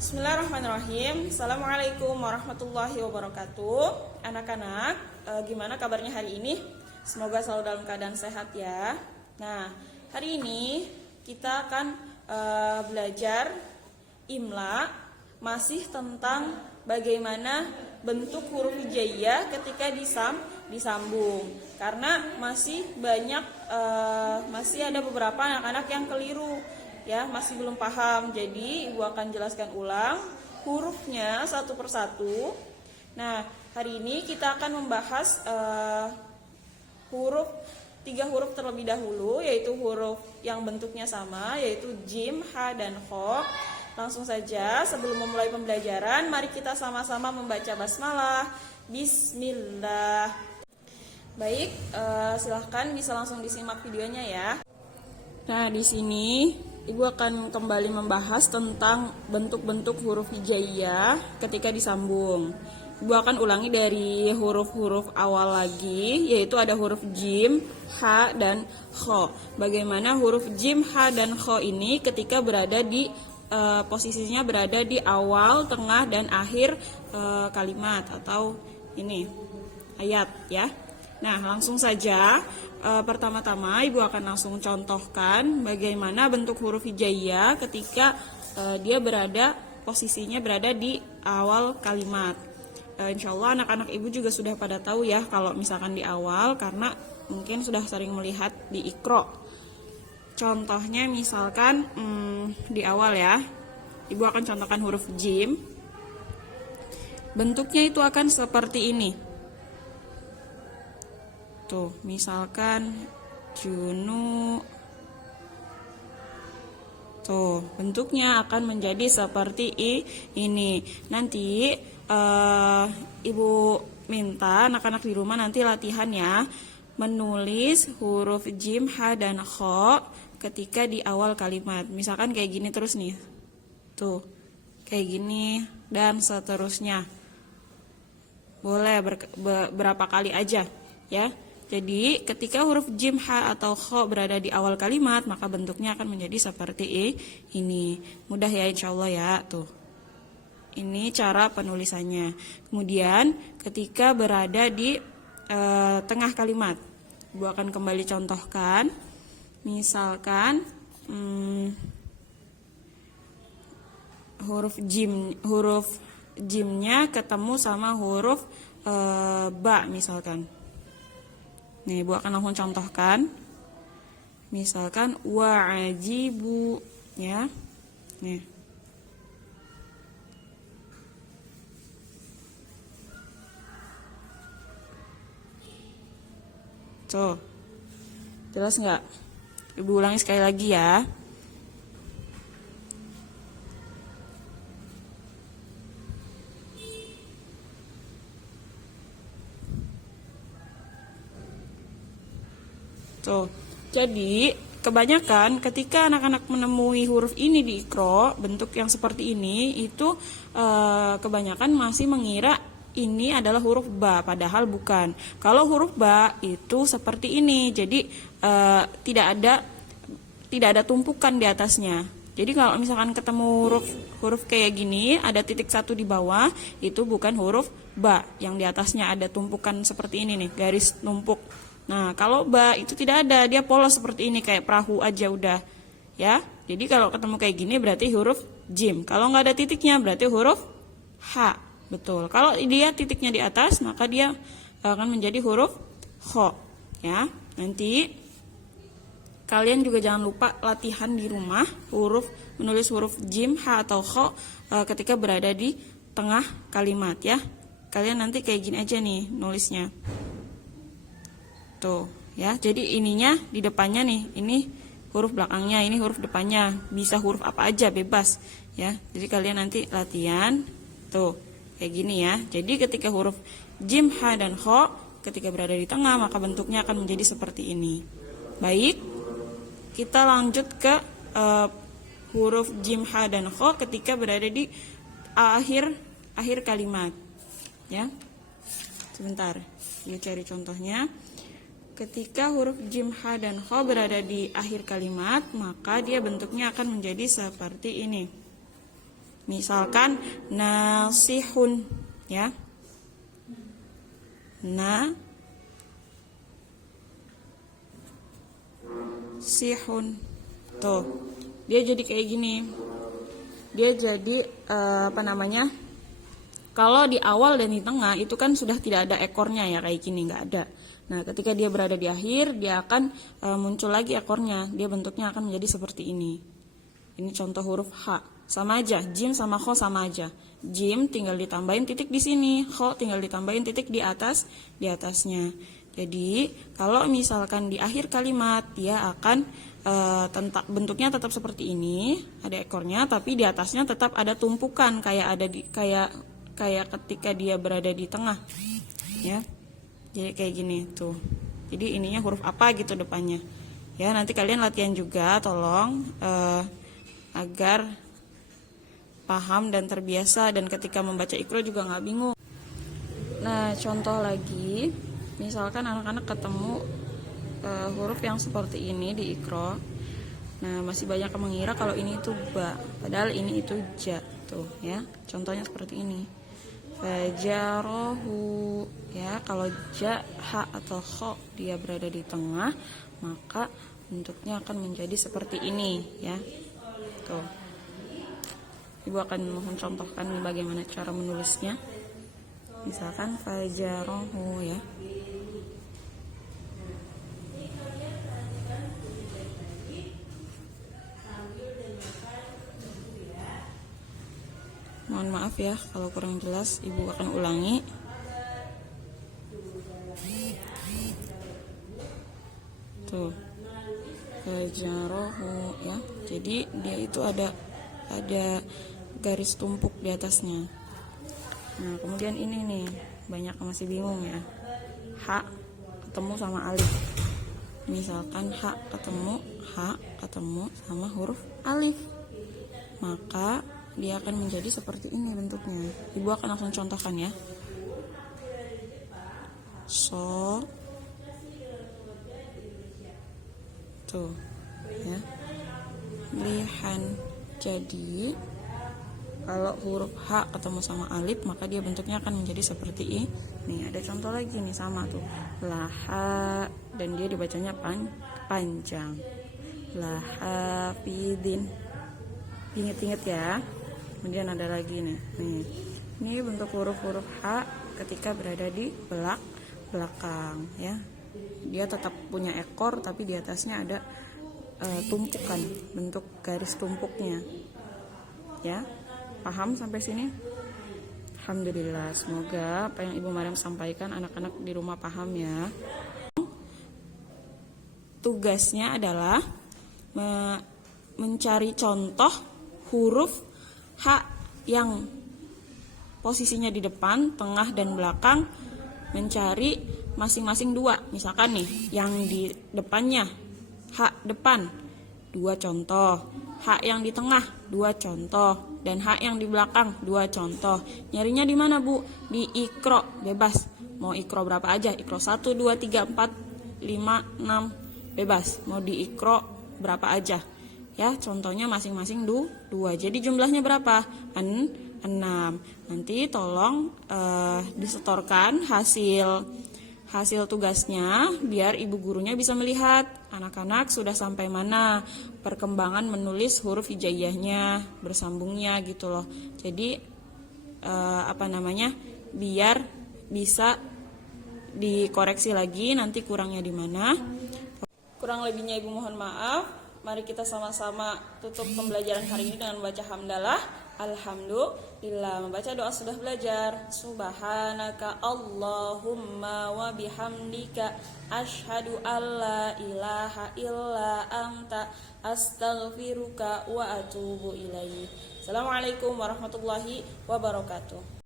Bismillahirrahmanirrahim. Assalamualaikum warahmatullahi wabarakatuh. Anak-anak, gimana kabarnya hari ini? Semoga selalu dalam keadaan sehat ya. Nah, hari ini kita akan belajar imla, masih tentang bagaimana bentuk huruf hijaiyah ketika disambung. Karena masih banyak, masih ada beberapa anak-anak yang keliru ya, masih belum paham. Jadi ibu akan jelaskan ulang hurufnya satu persatu. Nah, hari ini kita akan membahas tiga huruf terlebih dahulu, yaitu huruf yang bentuknya sama, yaitu jim, ha, dan kho. Langsung saja, sebelum memulai pembelajaran, mari kita sama-sama membaca basmalah. Bismillah. Baik, silahkan bisa langsung disimak videonya ya. Nah, di sini Ibu akan kembali membahas tentang bentuk-bentuk huruf hijaiyah ketika disambung. Ibu akan ulangi dari huruf-huruf awal lagi, yaitu ada huruf jim, ha, dan kho. Bagaimana huruf jim, ha, dan kho ini ketika berada di posisinya berada di awal, tengah, dan akhir kalimat atau ini ayat ya. Nah, langsung saja. Pertama-tama Ibu akan langsung contohkan bagaimana bentuk huruf hijaiyah ketika dia posisinya berada di awal kalimat. Insya Allah anak-anak Ibu juga sudah pada tahu ya kalau misalkan di awal, karena mungkin sudah sering melihat di Iqra. Contohnya misalkan di awal ya, Ibu akan contohkan huruf jim. Bentuknya itu akan seperti ini. Tuh, misalkan junu. Tuh, bentuknya akan menjadi seperti ini. Nanti Ibu minta anak-anak di rumah nanti latihan ya, menulis huruf jim, ha, dan kho ketika di awal kalimat. Misalkan kayak gini terus nih. Tuh, kayak gini dan seterusnya. Boleh berapa kali aja ya. Jadi ketika huruf jim, ha, atau kho berada di awal kalimat, maka bentuknya akan menjadi seperti ini. Mudah ya insya Allah ya. Tuh, ini cara penulisannya. Kemudian ketika berada di tengah kalimat, Ibu akan kembali contohkan. Misalkan huruf jimnya ketemu sama huruf ba misalkan. Nih, Ibu akan langsung contohkan. Misalkan wa'ajibu ya. Nih. Tuh. Jelas nggak? Ibu ulangi sekali lagi ya. Tuh, jadi kebanyakan ketika anak-anak menemui huruf ini di Iqra, bentuk yang seperti ini, itu kebanyakan masih mengira ini adalah huruf ba, padahal bukan. Kalau huruf ba itu seperti ini, jadi tidak ada tumpukan di atasnya. Jadi kalau misalkan ketemu huruf kayak gini, ada titik satu di bawah, itu bukan huruf ba. Yang di atasnya ada tumpukan seperti ini nih, garis numpuk. Nah, kalau ba itu tidak ada, dia polos seperti ini, kayak perahu aja udah ya. Jadi kalau ketemu kayak gini berarti huruf jim. Kalau nggak ada titiknya berarti huruf ha. Betul. Kalau dia titiknya di atas, maka dia akan menjadi huruf kho ya. Nanti kalian juga jangan lupa latihan di rumah menulis huruf jim, ha, atau kho ketika berada di tengah kalimat ya. Kalian nanti kayak gini aja nih nulisnya. Tuh ya, jadi ininya di depannya nih, ini huruf belakangnya, ini huruf depannya, bisa huruf apa aja bebas ya. Jadi kalian nanti latihan tuh kayak gini ya. Jadi ketika huruf jim, ha, dan kho ketika berada di tengah, maka bentuknya akan menjadi seperti ini. Baik, kita lanjut ke huruf jim, ha, dan kho ketika berada di akhir kalimat ya. Sebentar, yuk cari contohnya. Ketika huruf jim, ha, dan kho berada di akhir kalimat, maka dia bentuknya akan menjadi seperti ini. Misalkan nasihun, ya. Nasihun. Tuh. Dia jadi kayak gini. Dia jadi kalau di awal dan di tengah itu kan sudah tidak ada ekornya ya, kayak gini, nggak ada. Nah, ketika dia berada di akhir, dia akan muncul lagi ekornya. Dia bentuknya akan menjadi seperti ini. Ini contoh huruf H. Sama aja, jim sama kho sama aja. Jim tinggal ditambahin titik di sini, kho tinggal ditambahin titik di atasnya. Jadi, kalau misalkan di akhir kalimat dia akan bentuknya tetap seperti ini, ada ekornya, tapi di atasnya tetap ada tumpukan kayak ketika dia berada di tengah, ya. Jadi kayak gini tuh. Jadi ininya huruf apa gitu depannya. Ya, nanti kalian latihan juga, tolong agar paham dan terbiasa, dan ketika membaca Iqra juga nggak bingung. Nah, contoh lagi, misalkan anak-anak ketemu huruf yang seperti ini di Iqra. Nah, masih banyak yang mengira kalau ini itu ba, padahal ini itu ja tuh, ya. Contohnya seperti ini. Fajarahu, ya. Kalau ja, ha atau kho dia berada di tengah, maka bentuknya akan menjadi seperti ini, ya. Tuh. Ibu akan mencontohkan bagaimana cara menulisnya. Misalkan fajarahu, ya. Mohon maaf ya kalau kurang jelas, Ibu akan ulangi. Tuh. Fajarahu, ya. Jadi dia itu ada garis tumpuk di atasnya. Nah, kemudian ini nih, banyak yang masih bingung ya. H ketemu sama alif. Misalkan H ketemu sama huruf alif. Maka dia akan menjadi seperti ini bentuknya. Ibu akan langsung contohkan ya. So, tuh, ya. Lihan. Jadi kalau huruf H ketemu sama alif, maka dia bentuknya akan menjadi seperti ini. Ada contoh lagi nih, sama tuh. Laha, dan dia dibacanya panjang. Lahafidin. Ingat-ingat ya. Kemudian ada lagi nih. Ini bentuk huruf-huruf H ketika berada di belakang, ya. Dia tetap punya ekor, tapi di atasnya ada tumpukan, bentuk garis tumpuknya. Ya. Paham sampai sini? Alhamdulillah, semoga apa yang Ibu Maryam sampaikan anak-anak di rumah paham ya. Tugasnya adalah mencari contoh huruf H yang posisinya di depan, tengah, dan belakang, mencari masing-masing 2. Misalkan nih, yang di depannya H depan, 2 contoh. H yang di tengah, 2 contoh. Dan H yang di belakang, 2 contoh. Nyarinya di mana, Bu? Di Iqra, bebas. Mau Iqra berapa aja? Iqra 1, 2, 3, 4, 5, 6, bebas. Mau di Iqra berapa aja. Ya, contohnya masing-masing 2. Jadi jumlahnya berapa? 6. Nanti tolong disetorkan hasil tugasnya biar ibu gurunya bisa melihat anak-anak sudah sampai mana perkembangan menulis huruf hijaiyahnya, bersambungnya gitu loh. Jadi biar bisa dikoreksi lagi nanti kurangnya di mana. Kurang lebihnya Ibu mohon maaf. Mari kita sama-sama tutup pembelajaran hari ini dengan membaca hamdalah. Alhamdulillah. Membaca doa sudah belajar. Subhanaka Allahumma wa bihamdika asyhadu alla ilaha illa anta astaghfiruka wa atubu ilaik. Assalamualaikum warahmatullahi wabarakatuh.